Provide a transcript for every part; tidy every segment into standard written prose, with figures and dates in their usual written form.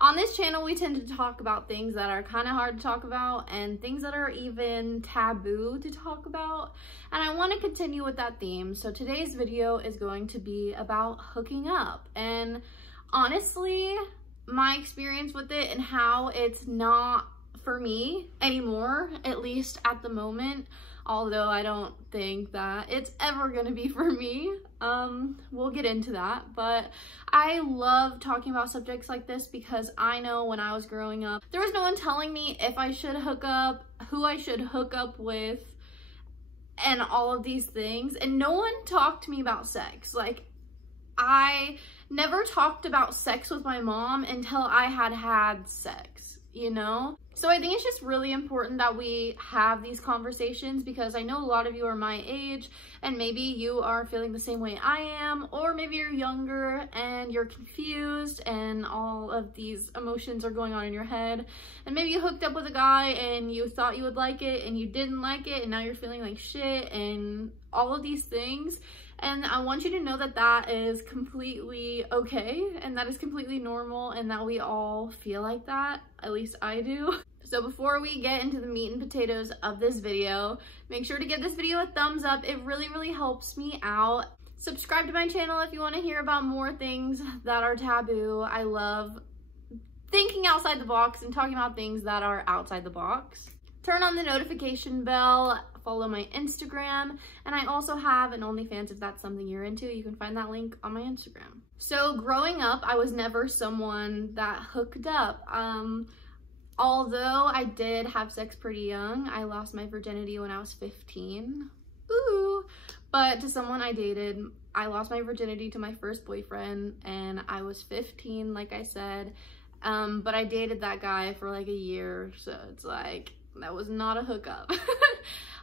On this channel, we tend to talk about things that are kind of hard to talk about and things that are even taboo to talk about. And I want to continue with that theme. So today's video is going to be about hooking up. And honestly, my experience with it and how it's not for me anymore, at least at the moment, although I don't think that it's ever gonna be for me. We'll get into that, but I love talking about subjects like this because I know when I was growing up, there was no one telling me if I should hook up, who I should hook up with, and all of these things, and no one talked to me about sex. Like, I never talked about sex with my mom until I had sex, you know? So I think it's just really important that we have these conversations because I know a lot of you are my age and maybe you are feeling the same way I am, or maybe you're younger and you're confused and all of these emotions are going on in your head. And maybe you hooked up with a guy and you thought you would like it and you didn't like it and now you're feeling like shit and all of these things. And I want you to know that that is completely okay and that is completely normal and that we all feel like that. At least I do. So before we get into the meat and potatoes of this video, make sure to give this video a thumbs up. It really helps me out. Subscribe to my channel if you want to hear about more things that are taboo. I love thinking outside the box and talking about things that are outside the box. Turn on the notification bell, follow my Instagram, and I also have an OnlyFans if that's something you're into. You can find that link on my Instagram. So growing up, I was never someone that hooked up. Although I did have sex pretty young. I lost my virginity when I was 15. Ooh. But to someone I dated, I lost my virginity to my first boyfriend and I was 15, like I said. But I dated that guy for like a year, so it's like, that was not a hookup.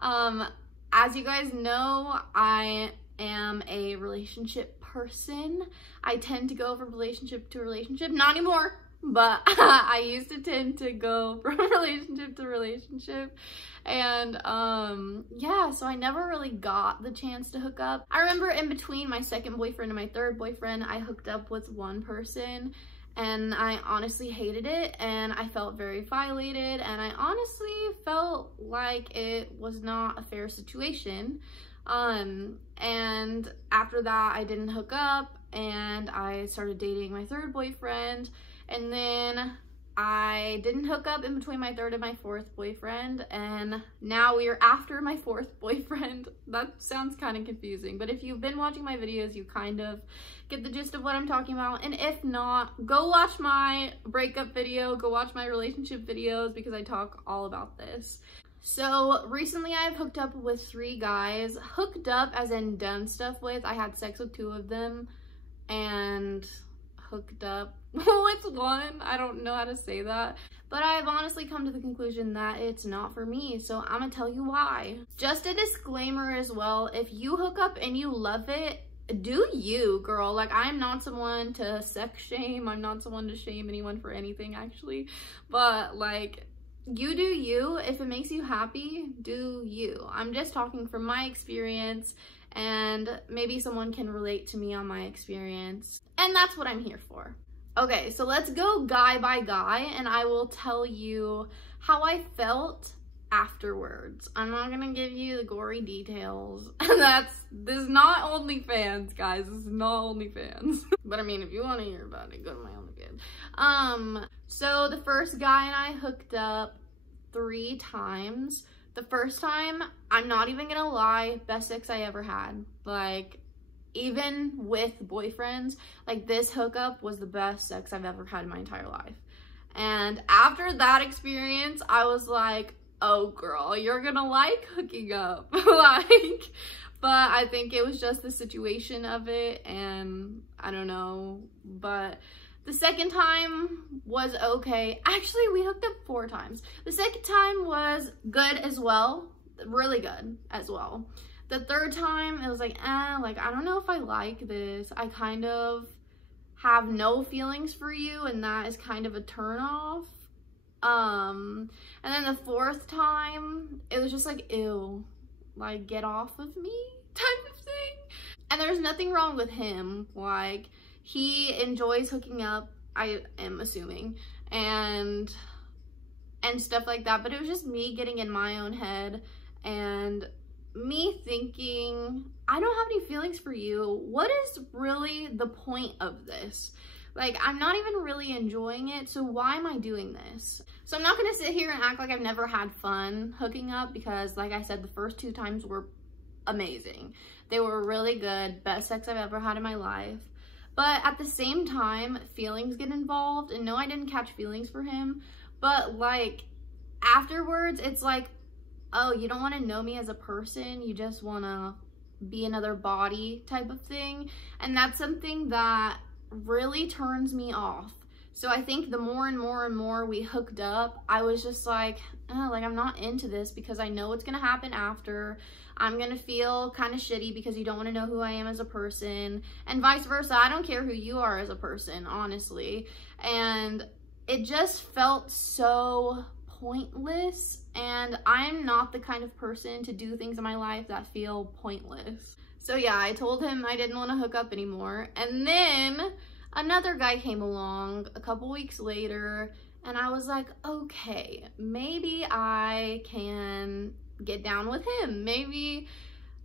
As you guys know, I am a relationship person. I tend to go from relationship to relationship, not anymore, but I used to tend to go from relationship to relationship. And yeah, so I never really got the chance to hook up. I remember in between my second boyfriend and my third boyfriend, I hooked up with one person and I honestly hated it and I felt very violated and I honestly felt like it was not a fair situation. And after that I didn't hook up and I started dating my third boyfriend, and then I didn't hook up in between my third and my fourth boyfriend, and now we are after my fourth boyfriend. That sounds kind of confusing, but if you've been watching my videos, you kind of get the gist of what I'm talking about. And if not, go watch my breakup video, go watch my relationship videos because I talk all about this. So recently I've hooked up with 3 guys. Hooked up as in done stuff with. I had sex with 2 of them and hooked up with 1. I don't know how to say that, but I've honestly come to the conclusion that it's not for me, so I'm gonna tell you why. Just a disclaimer as well, if you hook up and you love it, do you, girl. Like, I'm not someone to sex shame, I'm not someone to shame anyone for anything actually, but like, you do you. If it makes you happy, do you. I'm just talking from my experience and maybe someone can relate to me on my experience, and that's what I'm here for. Okay, so let's go guy by guy and I will tell you how I felt afterwards. I'm not gonna give you the gory details. This is not OnlyFans, guys. This is not OnlyFans. But I mean, if you want to hear about it, go to my OnlyFans. So the first guy and I hooked up 3 times. The first time, I'm not even gonna lie, best sex I ever had. Like, even with boyfriends, like, this hookup was the best sex I've ever had in my entire life. And after that experience, I was like, oh girl, you're gonna like hooking up. Like, but I think it was just the situation of it, and I don't know, but the second time was okay. Actually, we hooked up 4 times. The second time was good as well, really good as well. The third time, it was like, like, I don't know if I like this. I kind of have no feelings for you, and that is kind of a turn off. And then the 4th time, it was just like, ew, like, get off of me type of thing. And there's nothing wrong with him. Like, he enjoys hooking up I am assuming, and stuff like that. But it was just me getting in my own head and me thinking, I don't have any feelings for you. What is really the point of this? Like, I'm not even really enjoying it, so why am I doing this? So I'm not gonna sit here and act like I've never had fun hooking up, because like I said, the first 2 times were amazing. They were really good, best sex I've ever had in my life. But at the same time, feelings get involved, and no, I didn't catch feelings for him, but like afterwards, it's like, oh, you don't want to know me as a person, you just want to be another body type of thing. And that's something that really turns me off. So I think the more and more and more we hooked up, I was just like, oh, like I'm not into this, because I know what's gonna happen after. I'm gonna feel kind of shitty because you don't want to know who I am as a person, and vice versa. I don't care who you are as a person, honestly. And it just felt so pointless, and I'm not the kind of person to do things in my life that feel pointless. So yeah, I told him I didn't want to hook up anymore, and then another guy came along a couple weeks later, and I was like, okay, maybe I can get down with him. Maybe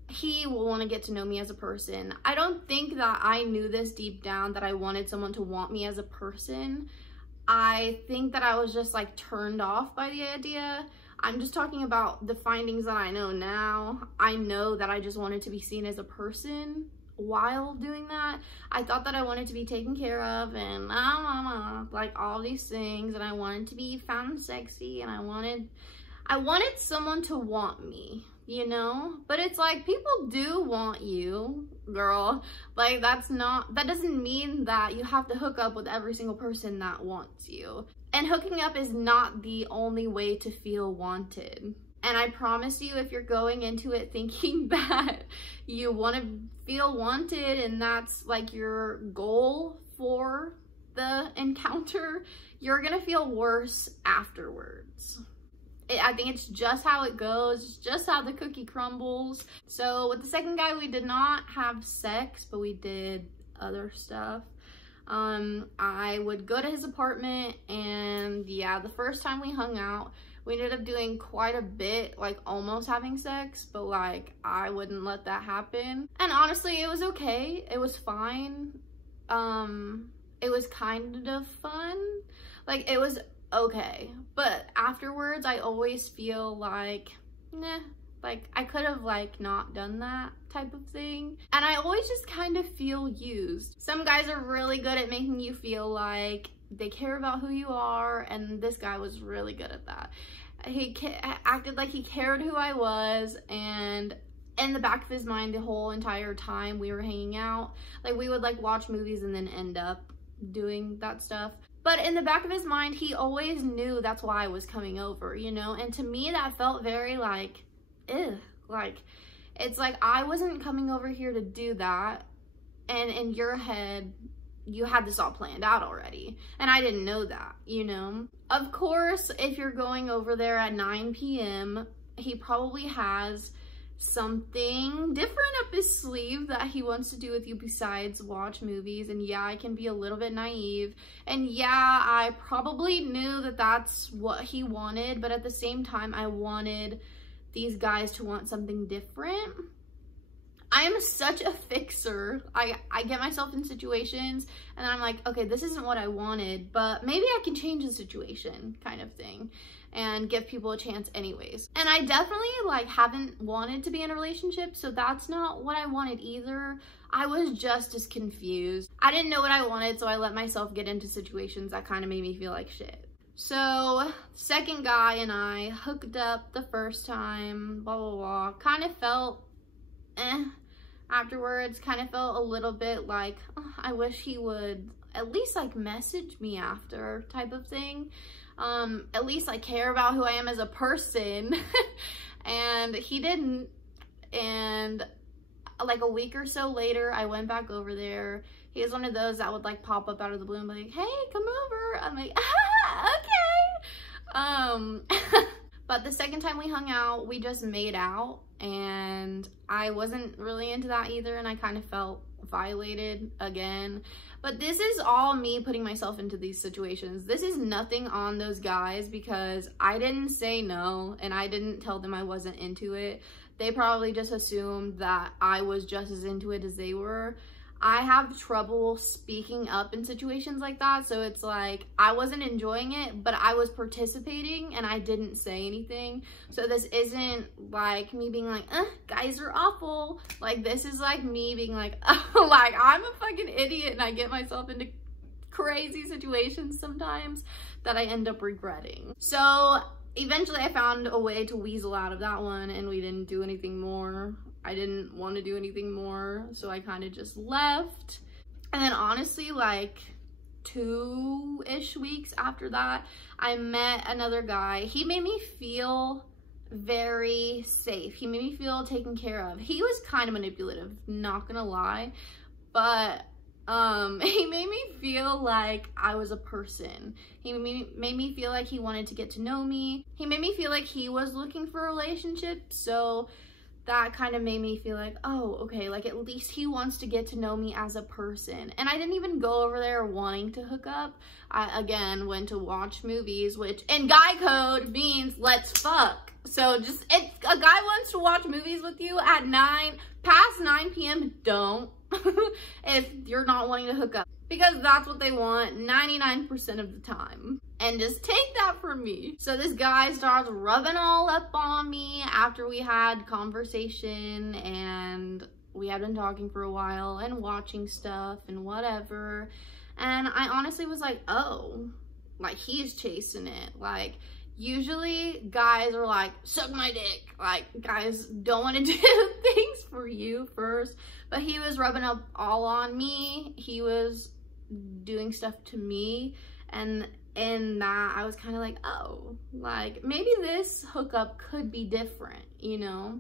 he will want to get to know me as a person. I don't think that I knew this deep down, that I wanted someone to want me as a person. I think that I was just like turned off by the idea. I'm just talking about the findings that I know now. I know that I just wanted to be seen as a person while doing that. I thought that I wanted to be taken care of and like all these things, and I wanted to be found sexy, and I wanted someone to want me, you know? But it's like, people do want you, girl. Like, that doesn't mean that you have to hook up with every single person that wants you. And hooking up is not the only way to feel wanted. And I promise you, if you're going into it thinking that you want to feel wanted and that's like your goal for the encounter, you're gonna feel worse afterwards. I think it's just how it goes. It's just how the cookie crumbles. So with the second guy, we did not have sex, but we did other stuff. I would go to his apartment, and yeah, the first time we hung out, we ended up doing quite a bit, like almost having sex, but like I wouldn't let that happen. And honestly, it was okay. It was fine. It was kind of fun. Like, it was okay. But afterwards, I always feel like, nah, like I could have like not done that type of thing. And I always just kind of feel used. Some guys are really good at making you feel like they care about who you are, and this guy was really good at that. He acted like he cared who I was, and in the back of his mind the whole entire time we were hanging out, like we would like watch movies and then end up doing that stuff. But in the back of his mind, he always knew that's why I was coming over, you know? And to me, that felt very like, ugh. Like, it's like I wasn't coming over here to do that. And in your head, you had this all planned out already. And I didn't know that, you know? Of course, if you're going over there at 9 p.m., he probably has something different up his sleeve that he wants to do with you besides watch movies. And yeah, I can be a little bit naive, and yeah, I probably knew that that's what he wanted, but at the same time, I wanted these guys to want something different. I am such a fixer. I get myself in situations and then I'm like, okay, this isn't what I wanted, but maybe I can change the situation, kind of thing, and give people a chance anyways. And I definitely like haven't wanted to be in a relationship, so that's not what I wanted either. I was just as confused. I didn't know what I wanted, so I let myself get into situations that kind of made me feel like shit. So second guy and I hooked up the first time, blah blah blah. Kind of felt afterwards. Kind of felt a little bit like, oh, I wish he would at least like message me after, type of thing. At least like care about who I am as a person. And he didn't. And like a week or so later, I went back over there. He was one of those that would like pop up out of the blue and be like, hey, come over. I'm like, okay. But the second time we hung out, we just made out, and I wasn't really into that either, and I kind of felt violated again. But this is all me putting myself into these situations. This is nothing on those guys because I didn't say no and I didn't tell them I wasn't into it. They probably just assumed that I was just as into it as they were. I have trouble speaking up in situations like that, so it's like I wasn't enjoying it, but I was participating and I didn't say anything. So this isn't like me being like, guys are awful. Like, this is like me being like, oh, like I'm a fucking idiot and I get myself into crazy situations sometimes that I end up regretting. So eventually I found a way to weasel out of that one and we didn't do anything more. I didn't want to do anything more, so I kind of just left. And then honestly, like 2-ish weeks after that, I met another guy. He made me feel very safe. He made me feel taken care of. He was kind of manipulative, not gonna lie, but he made me feel like I was a person. He made me feel like he wanted to get to know me. He made me feel like he was looking for a relationship, so that kind of made me feel like, oh, okay, like at least he wants to get to know me as a person. And I didn't even go over there wanting to hook up. I, again, went to watch movies, which in guy code means let's fuck. So just, if a guy wants to watch movies with you at past 9 p.m., don't. If you're not wanting to hook up. Because that's what they want 99% of the time. And just take that from me. So this guy starts rubbing all up on me after we had conversation and we had been talking for a while and watching stuff and whatever. And I honestly was like, oh, like he's chasing it. Like usually guys are like, suck my dick. Like guys don't want to do things for you first. But he was rubbing up all on me. He was doing stuff to me, and in that I was kind of like, oh, like maybe this hookup could be different, you know?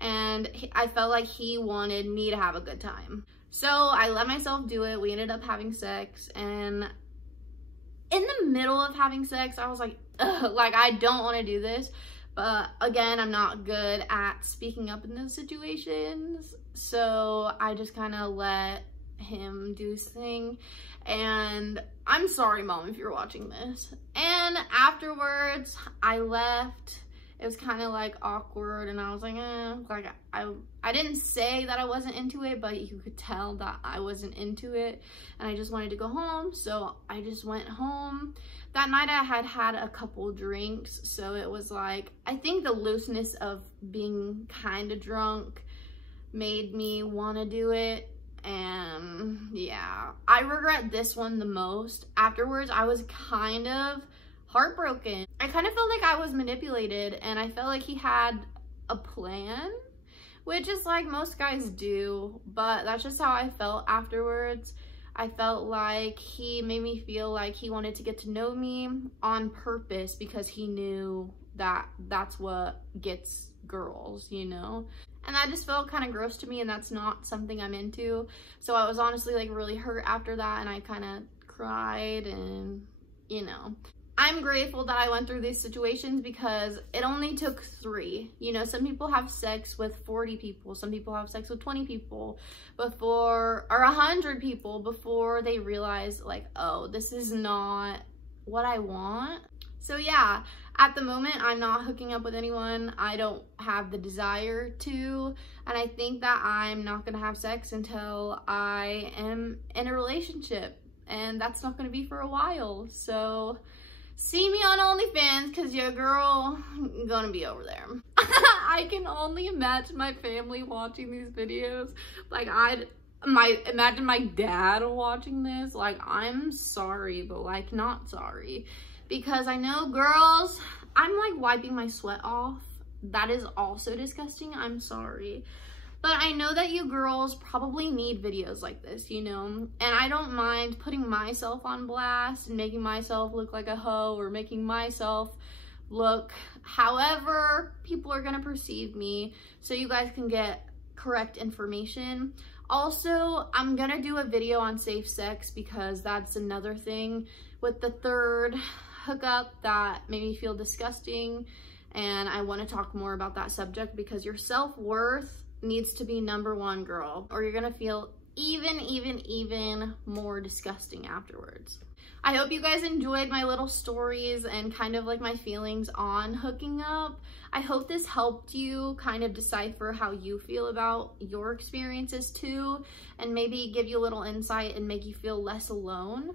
And I felt like he wanted me to have a good time, so I let myself do it. We ended up having sex, and in the middle of having sex I was like, ugh, like I don't want to do this. But again, I'm not good at speaking up in those situations, so I just kind of let him do his thing. And I'm sorry, Mom, if you're watching this. And afterwards I left. It was kind of like awkward, and I was like, like I didn't say that I wasn't into it, but you could tell that I wasn't into it, and I just wanted to go home, so I just went home. That night I had had a couple drinks, so it was like, I think the looseness of being kind of drunk made me want to do it. And yeah, I regret this one the most. Afterwards I was kind of heartbroken. I kind of felt like I was manipulated, and I felt like he had a plan, which is like most guys do, but that's just how I felt afterwards. I felt like he made me feel like he wanted to get to know me on purpose because he knew that that's what gets girls, you know? And that just felt kind of gross to me, and that's not something I'm into. So I was honestly like really hurt after that, and I kind of cried, and you know. I'm grateful that I went through these situations because it only took 3. You know, some people have sex with 40 people. Some people have sex with 20 people before, or 100 people before they realize like, oh, this is not what I want. So yeah, at the moment, I'm not hooking up with anyone. I don't have the desire to, and I think that I'm not gonna have sex until I am in a relationship, and that's not gonna be for a while. So see me on OnlyFans, because your girl gonna be over there. I can only imagine my family watching these videos. Like, imagine my dad watching this. Like, I'm sorry, but like not sorry. Because I know girls, I'm like wiping my sweat off. That is also disgusting. I'm sorry. But I know that you girls probably need videos like this, you know? And I don't mind putting myself on blast and making myself look like a hoe, or making myself look however people are gonna perceive me, so you guys can get correct information. Also, I'm gonna do a video on safe sex, because that's another thing with the third hookup that made me feel disgusting. And I want to talk more about that subject, because your self-worth needs to be #1, girl, or you're gonna feel even more disgusting afterwards. I hope you guys enjoyed my little stories and kind of like my feelings on hooking up. I hope this helped you kind of decipher how you feel about your experiences too, and maybe give you a little insight and make you feel less alone.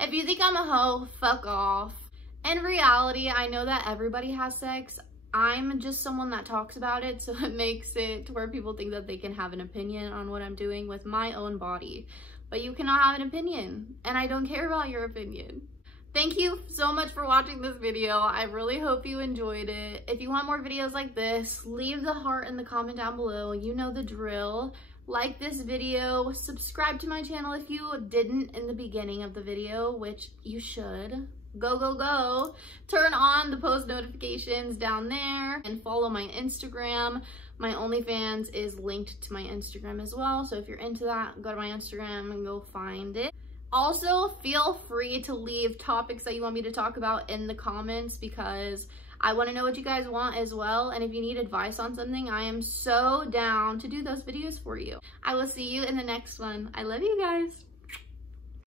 If you think I'm a hoe, fuck off. In reality, I know that everybody has sex. I'm just someone that talks about it, so it makes it to where people think that they can have an opinion on what I'm doing with my own body. But you cannot have an opinion, and I don't care about your opinion. Thank you so much for watching this video. I really hope you enjoyed it. If you want more videos like this, leave the heart in the comment down below. You know the drill. Like this video, subscribe to my channel if you didn't in the beginning of the video, which you should. Go. Turn on the post notifications down there and follow my Instagram. My OnlyFans is linked to my Instagram as well. So if you're into that, go to my Instagram and go find it. Also, feel free to leave topics that you want me to talk about in the comments, because I want to know what you guys want as well. And if you need advice on something, I am so down to do those videos for you. I will see you in the next one. I love you guys.